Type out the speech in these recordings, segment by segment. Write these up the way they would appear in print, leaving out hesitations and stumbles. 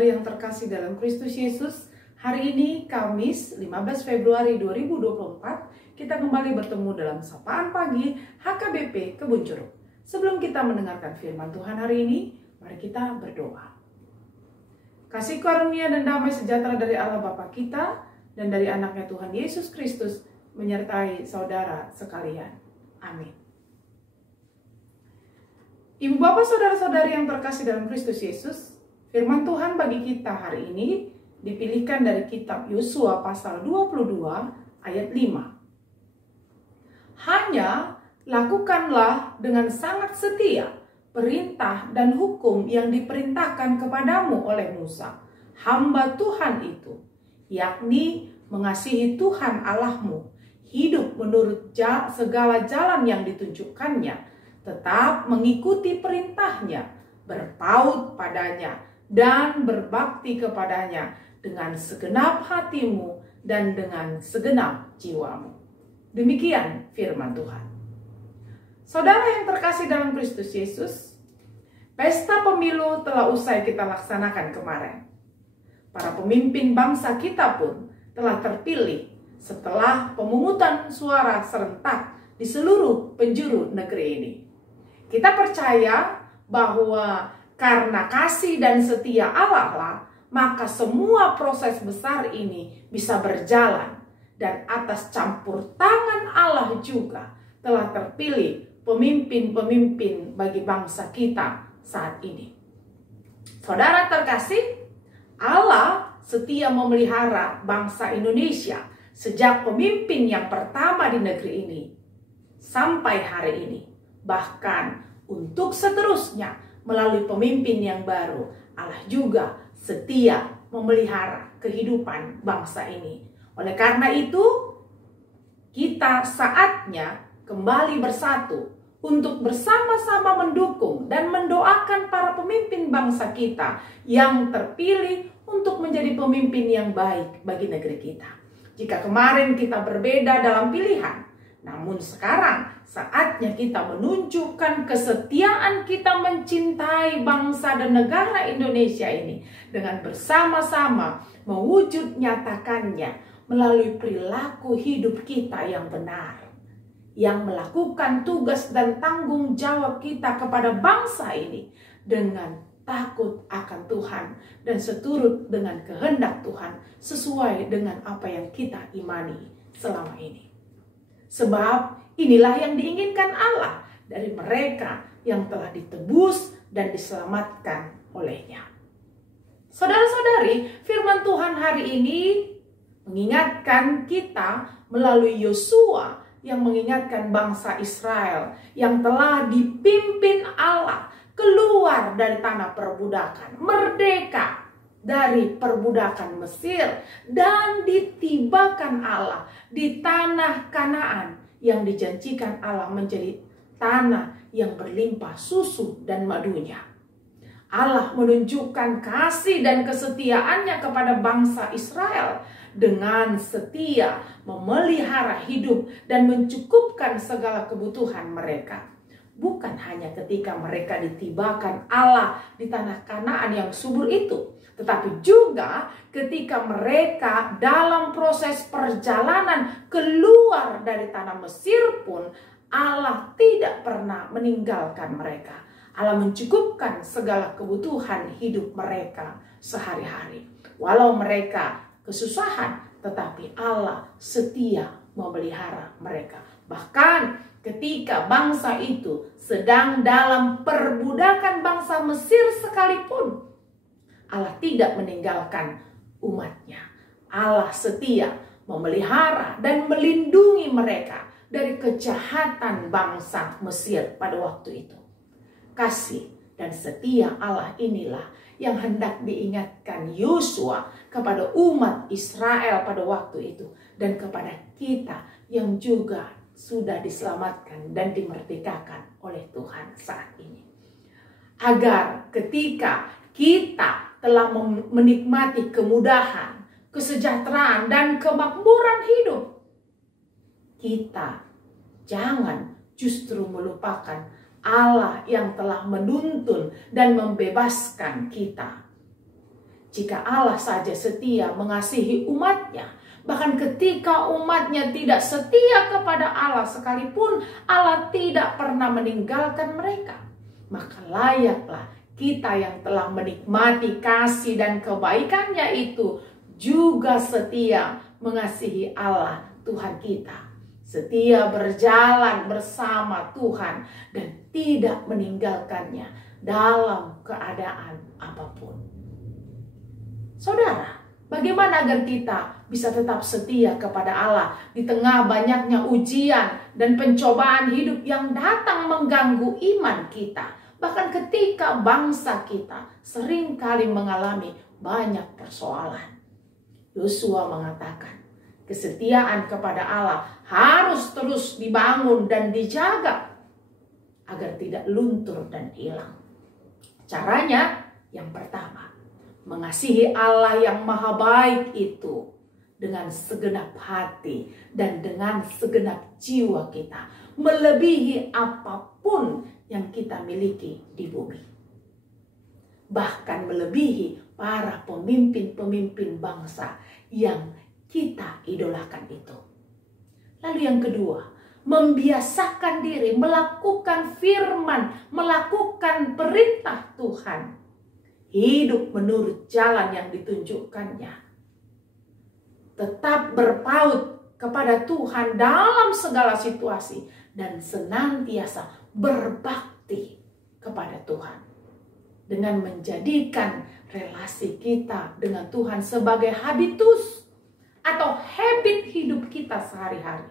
saudara-saudari yang terkasih dalam Kristus Yesus, hari ini Kamis 15 Februari 2024, kita kembali bertemu dalam Sapaan Pagi HKBP Kebun Jeruk. Sebelum kita mendengarkan firman Tuhan hari ini, mari kita berdoa. Kasih karunia dan damai sejahtera dari Allah Bapa kita dan dari anaknya Tuhan Yesus Kristus menyertai saudara sekalian. Amin. Ibu bapak saudara-saudari yang terkasih dalam Kristus Yesus, firman Tuhan bagi kita hari ini dipilihkan dari kitab Yosua pasal 22 ayat 5. Hanya lakukanlah dengan sangat setia perintah dan hukum yang diperintahkan kepadamu oleh Musa, hamba Tuhan itu, yakni mengasihi Tuhan Allahmu, hidup menurut segala jalan yang ditunjukkannya, tetap mengikuti perintahnya, berpaut padanya, dan berbakti kepadanya dengan segenap hatimu dan dengan segenap jiwamu. Demikian firman Tuhan. Saudara yang terkasih dalam Kristus Yesus, pesta pemilu telah usai kita laksanakan kemarin. Para pemimpin bangsa kita pun telah terpilih setelah pemungutan suara serentak di seluruh penjuru negeri ini. Kita percaya bahwa karena kasih dan setia Allah lah, maka semua proses besar ini bisa berjalan. Dan atas campur tangan Allah juga telah terpilih pemimpin-pemimpin bagi bangsa kita saat ini. Saudara terkasih, Allah setia memelihara bangsa Indonesia sejak pemimpin yang pertama di negeri ini sampai hari ini. Bahkan untuk seterusnya melalui pemimpin yang baru, Allah juga setia memelihara kehidupan bangsa ini. Oleh karena itu, kita saatnya kembali bersatu untuk bersama-sama mendukung dan mendoakan para pemimpin bangsa kita yang terpilih untuk menjadi pemimpin yang baik bagi negeri kita. Jika kemarin kita berbeda dalam pilihan, namun sekarang saatnya kita menunjukkan kesetiaan kita mencintai bangsa dan negara Indonesia ini dengan bersama-sama mewujud nyatakannya melalui perilaku hidup kita yang benar, yang melakukan tugas dan tanggung jawab kita kepada bangsa ini dengan takut akan Tuhan dan seturut dengan kehendak Tuhan sesuai dengan apa yang kita imani selama ini. Sebab inilah yang diinginkan Allah dari mereka yang telah ditebus dan diselamatkan olehnya. Saudara-saudari, firman Tuhan hari ini mengingatkan kita melalui Yosua yang mengingatkan bangsa Israel yang telah dipimpin Allah keluar dari tanah perbudakan, merdeka dari perbudakan Mesir, dan ditibakan Allah di tanah Kanaan yang dijanjikan Allah menjadi tanah yang berlimpah susu dan madunya. Allah menunjukkan kasih dan kesetiaannya kepada bangsa Israel dengan setia memelihara hidup dan mencukupkan segala kebutuhan mereka. Bukan hanya ketika mereka ditibakan Allah di tanah Kanaan yang subur itu, tetapi juga ketika mereka dalam proses perjalanan keluar dari tanah Mesir pun, Allah tidak pernah meninggalkan mereka. Allah mencukupkan segala kebutuhan hidup mereka sehari-hari. Walau mereka kesusahan, tetapi Allah setia memelihara mereka. Bahkan ketika bangsa itu sedang dalam perbudakan bangsa Mesir sekalipun, Allah tidak meninggalkan umatnya. Allah setia memelihara dan melindungi mereka dari kejahatan bangsa Mesir pada waktu itu. Kasih dan setia Allah inilah yang hendak diingatkan Yosua kepada umat Israel pada waktu itu dan kepada kita yang juga sudah diselamatkan dan dimerdekakan oleh Tuhan saat ini. Agar ketika kita telah menikmati kemudahan, kesejahteraan, dan kemakmuran hidup, kita jangan justru melupakan Allah yang telah menuntun dan membebaskan kita. Jika Allah saja setia mengasihi umatnya, bahkan ketika umatnya tidak setia kepada Allah sekalipun, Allah tidak pernah meninggalkan mereka. Maka layaklah kita yang telah menikmati kasih dan kebaikannya itu juga setia mengasihi Allah Tuhan kita. Setia berjalan bersama Tuhan dan tidak meninggalkannya dalam keadaan apapun. Saudara, bagaimana agar kita bisa tetap setia kepada Allah di tengah banyaknya ujian dan pencobaan hidup yang datang mengganggu iman kita? Bahkan ketika bangsa kita seringkali mengalami banyak persoalan. Yosua mengatakan, kesetiaan kepada Allah harus terus dibangun dan dijaga agar tidak luntur dan hilang. Caranya yang pertama, mengasihi Allah yang maha baik itu dengan segenap hati dan dengan segenap jiwa kita, melebihi apapun yang kita miliki di bumi. Bahkan melebihi para pemimpin-pemimpin bangsa yang kita idolakan itu. Lalu yang kedua, membiasakan diri melakukan firman, melakukan perintah Tuhan. Hidup menurut jalan yang ditunjukkannya. Tetap berpaut kepada Tuhan dalam segala situasi dan senantiasa berbakti kepada Tuhan. Dengan menjadikan relasi kita dengan Tuhan sebagai habitus atau habit hidup kita sehari-hari.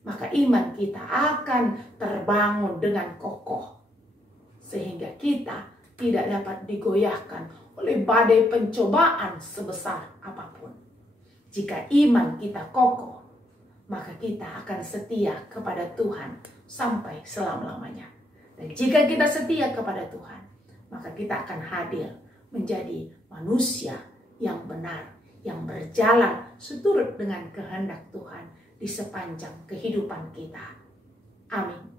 Maka iman kita akan terbangun dengan kokoh. Sehingga kita tidak dapat digoyahkan oleh badai pencobaan sebesar apapun. Jika iman kita kokoh, maka kita akan setia kepada Tuhan sampai selama-lamanya. Dan jika kita setia kepada Tuhan, maka kita akan hadir menjadi manusia yang benar, yang berjalan seturut dengan kehendak Tuhan di sepanjang kehidupan kita. Amin.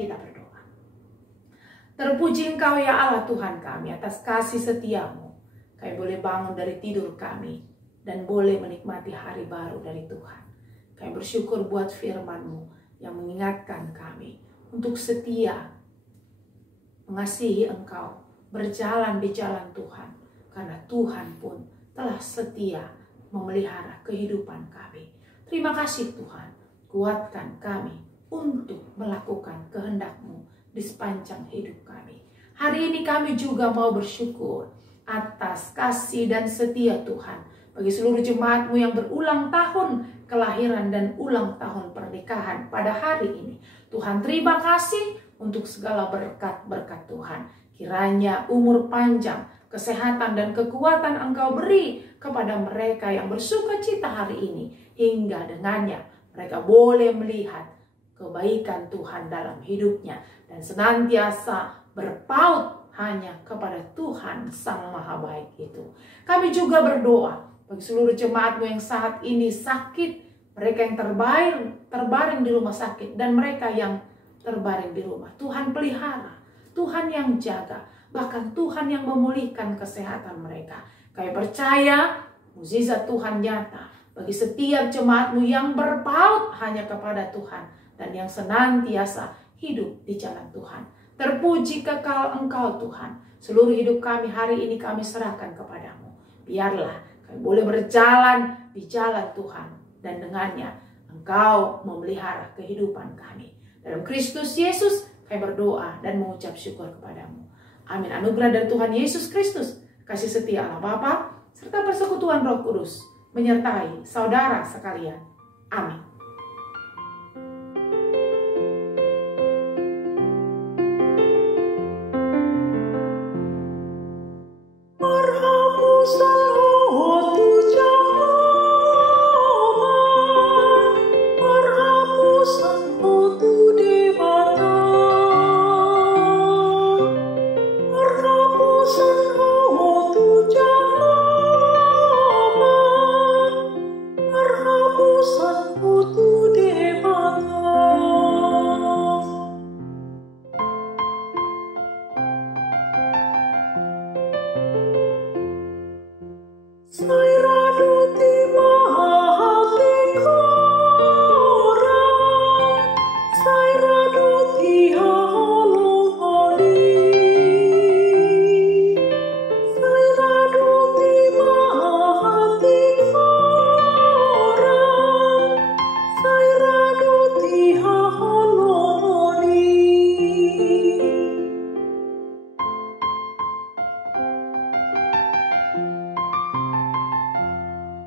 Kita berdoa. Terpuji Engkau ya Allah Tuhan kami atas kasih setiamu. Kami boleh bangun dari tidur kami dan boleh menikmati hari baru dari Tuhan. Kami bersyukur buat firman-Mu yang mengingatkan kami untuk setia mengasihi Engkau, berjalan di jalan Tuhan. Karena Tuhan pun telah setia memelihara kehidupan kami. Terima kasih Tuhan, kuatkan kami untuk melakukan kehendak-Mu di sepanjang hidup kami. Hari ini kami juga mau bersyukur atas kasih dan setia Tuhan bagi seluruh jemaat-Mu yang berulang tahun kelahiran dan ulang tahun pernikahan pada hari ini. Tuhan, terima kasih untuk segala berkat-berkat Tuhan. Kiranya umur panjang, kesehatan dan kekuatan Engkau beri kepada mereka yang bersuka cita hari ini, hingga dengannya mereka boleh melihat kebaikan Tuhan dalam hidupnya dan senantiasa berpaut hanya kepada Tuhan Sang Maha Baik itu. Kami juga berdoa bagi seluruh jemaat-Mu yang saat ini sakit, mereka yang terbaring di rumah sakit dan mereka yang terbaring di rumah. Tuhan pelihara, Tuhan yang jaga. Bahkan Tuhan yang memulihkan kesehatan mereka. Kami percaya mukjizat Tuhan nyata bagi setiap jemaat-Mu yang berpaut hanya kepada Tuhan dan yang senantiasa hidup di jalan Tuhan. Terpuji kekal Engkau Tuhan. Seluruh hidup kami hari ini kami serahkan kepadamu. Biarlah kami boleh berjalan di jalan Tuhan dan dengannya Engkau memelihara kehidupan kami. Dalam Kristus Yesus kami berdoa dan mengucap syukur kepadamu. Amin. Anugerah dari Tuhan Yesus Kristus, kasih setia Allah Bapa, serta persekutuan Roh Kudus menyertai saudara sekalian. Amin.